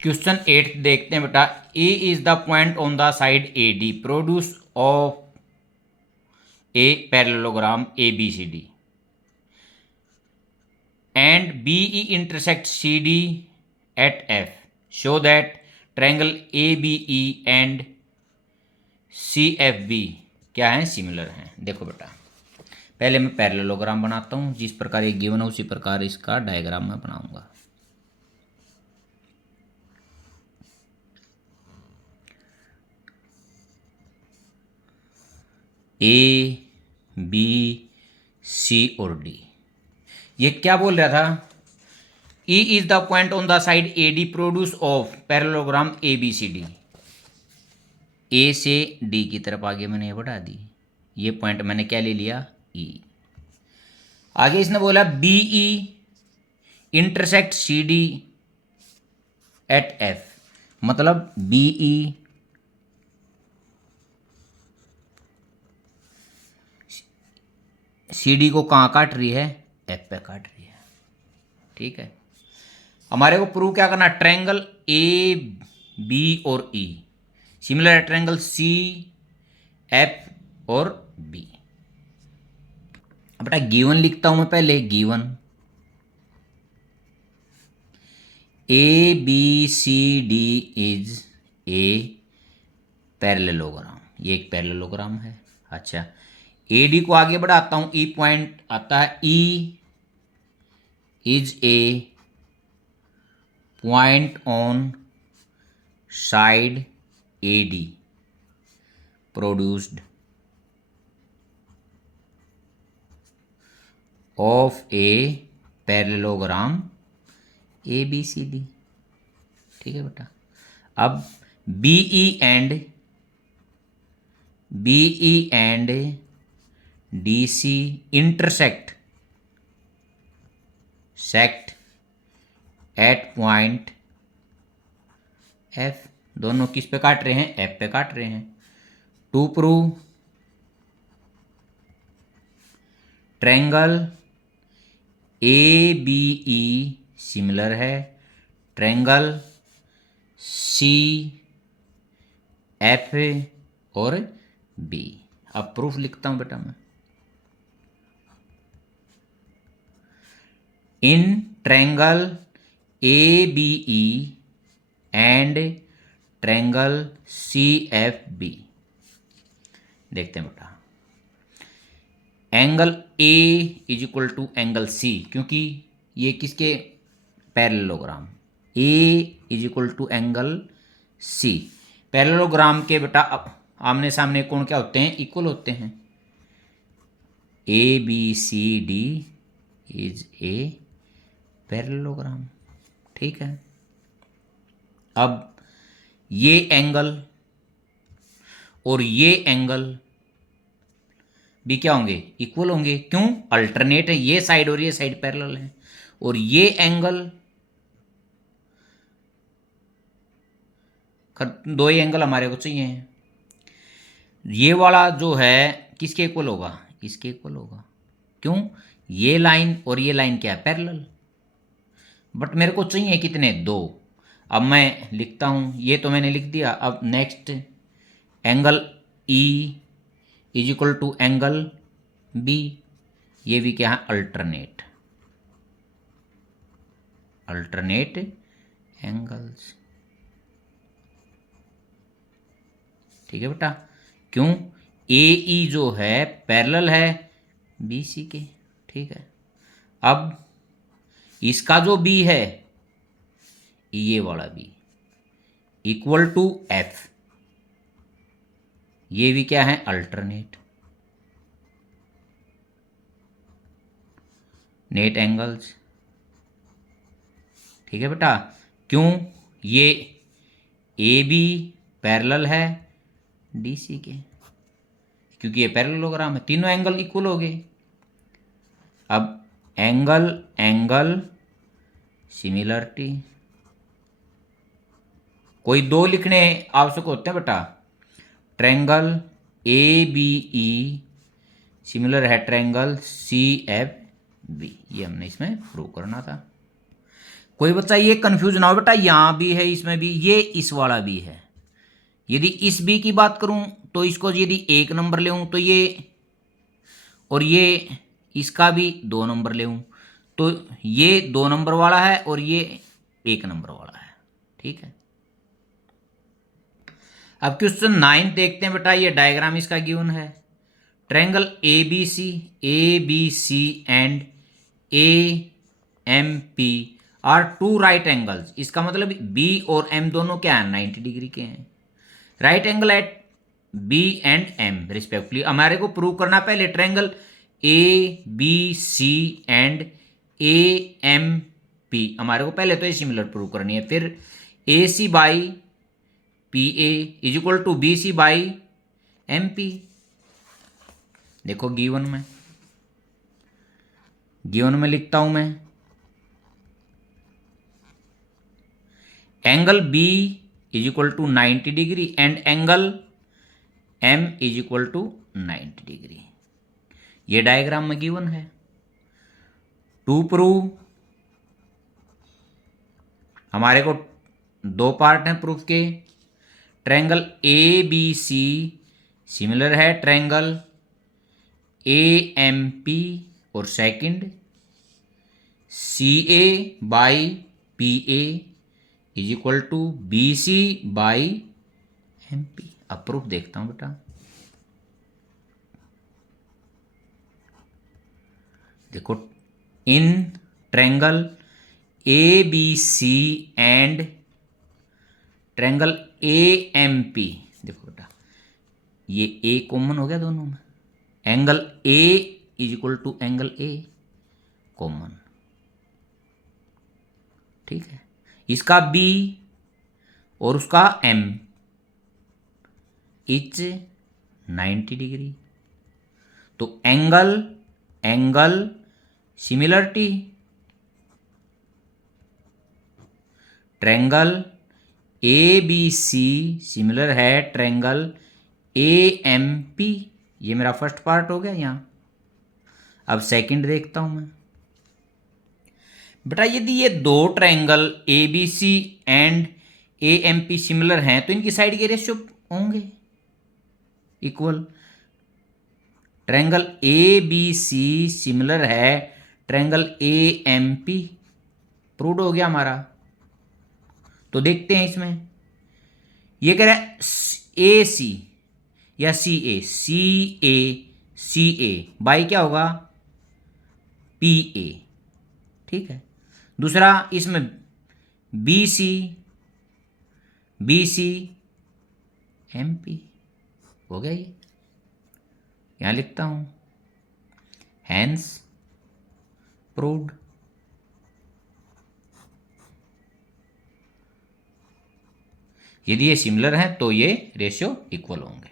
Question 8 देखते हैं बेटा। A is the point on the side A D produce of a parallelogram A B C D and B E intersect C D at F show that triangle A B E and C F B क्या है, similar हैं। देखो बेटा, पहले मैं parallelogram बनाता हूँ। जिस प्रकार ये गिवन है उसी प्रकार इसका डायग्राम मैं बनाऊंगा। ए बी सी और डी, ये क्या बोल रहा था? E is the point on the side A D produce of parallelogram A B C D. A से डी की तरफ आगे मैंने ये बढ़ा दी, ये पॉइंट मैंने क्या ले लिया, ई। आगे इसने बोला B E intersect C D at F, मतलब बी ई सी डी को कहाँ काट रही है, एफ पे काट रही है। ठीक है, हमारे को प्रूव क्या करना, ट्रायंगल ए बी और ई सिमिलर है ट्रायंगल सी एफ और बी। अब बेटा गिवन लिखता हूं मैं पहले, given A B C D is a parallelogram, ये एक पैरेललोग्राम है। अच्छा, ए डी को आगे बढ़ाता हूं, ई पॉइंट आता है, E is a point on side A D produced of a parallelogram A B C D. ठीक है बेटा, अब BE and D C intersect at point F, दोनों किस पे काट रहे हैं, एफ पे काट रहे हैं। To prove triangle A B E similar है ट्रायंगल सी एफ और बी। अब प्रूफ लिखता हूं बेटा मैं, in triangle A B E and triangle C F B. देखते हैं बेटा, angle A is equal to angle C, क्योंकि ये किसके parallelogram, A is equal to angle C. Parallelogram के बेटा आमने सामने कोण क्या होते हैं, इक्वल होते हैं। A B C D is a parallelogram. ठीक है, अब ये एंगल और ये एंगल भी क्या होंगे, इक्वल होंगे। क्यों, अल्टरनेट है, ये साइड और ये साइड पैरेलल है। और ये एंगल, दो ही एंगल हमारे को चाहिए। ये वाला जो है किसके इक्वल होगा, इसके इक्वल होगा। क्यों, ये लाइन और ये लाइन क्या है, पैरेलल। बट मेरे को चाहिए कितने, दो। अब मैं लिखता हूं, ये तो मैंने लिख दिया। अब next, angle E is equal to angle B, ये भी क्या है, अल्टरनेट एंगल्स। ठीक है बेटा, क्यों, ए ई जो है पैरेलल है बी सी के। ठीक है, अब इसका जो बी है, ये वाला बी इक्वल टू एफ, ये भी क्या है, अल्टरनेट नेट एंगल्स। ठीक है बेटा, क्यों, ये ए बी पैरेलल है डी सी के, क्योंकि ये पैरेललोग्राम है, तीनों एंगल इक्वल हो गए। अब एंगल सिमिलरिटी, कोई दो लिखने आवश्यक होते हैं बेटा। Triangle A B E similar है ट्रायंगल सी एफ बी, ये हमने इसमें प्रूव करना था। कोई बच्चा ये कंफ्यूज ना हो बेटा, यहाँ भी है इसमें भी, ये इस वाला भी है। यदि इस बी की बात करूं तो इसको यदि 1 नंबर ले तो ये, और ये इसका भी 2 नंबर ले तो ये 2 नंबर वाला है और ये 1 नंबर वाला है। ठीक है, अब क्वेश्चन 9 देखते हैं बेटा। ये डायग्राम इसका गिवन है। Triangle A B C and A M P are two right angles. इसका मतलब बी और एम दोनों क्या है, 90 डिग्री के हैं। Right angle at B and M respectively. हमारे को प्रूव करना पहले triangle A B C and A M P, हमारे को पहले तो ये सिमिलर प्रूव करनी है। फिर A C by P A is equal to B C by M P. देखो गिवन में लिखता हूं मैं, angle B is equal to 90 degree and angle M is equal to 90 degree. ये डायग्राम में गिवन है। टू प्रूव, हमारे को 2 पार्ट हैं प्रूफ के। Triangle A B C similar है ट्रायंगल ए एम पी, और second C A by P A is equal to B C by M P. अब प्रूफ देखता हूं बेटा। देखो, in triangle A B C and triangle A M P, देखो बेटा ये ए कॉमन हो गया दोनों में। Angle A is equal to angle A common. ठीक है, इसका बी और उसका एम इच 90 डिग्री। तो angle similarity, triangle A B C similar है ट्रायंगल ए एम पी। ये मेरा फर्स्ट पार्ट हो गया यहाँ। अब सेकंड देखता हूं मैं बेटा। यदि ये 2 triangle A B C and A M P similar हैं तो इनकी साइड के रेशियो होंगे equal. Triangle A B C similar है triangle A M P, prove हो गया हमारा। तो देखते हैं इसमें, ये कह रहा है ए सी या सी ए बाई क्या होगा, पी ए। ठीक है, दूसरा इसमें बी सी एम पी हो गया। ये यहां लिखता हूं, हैंस प्रूव्ड। यदि ये सिमिलर है तो ये रेशियो इक्वल होंगे।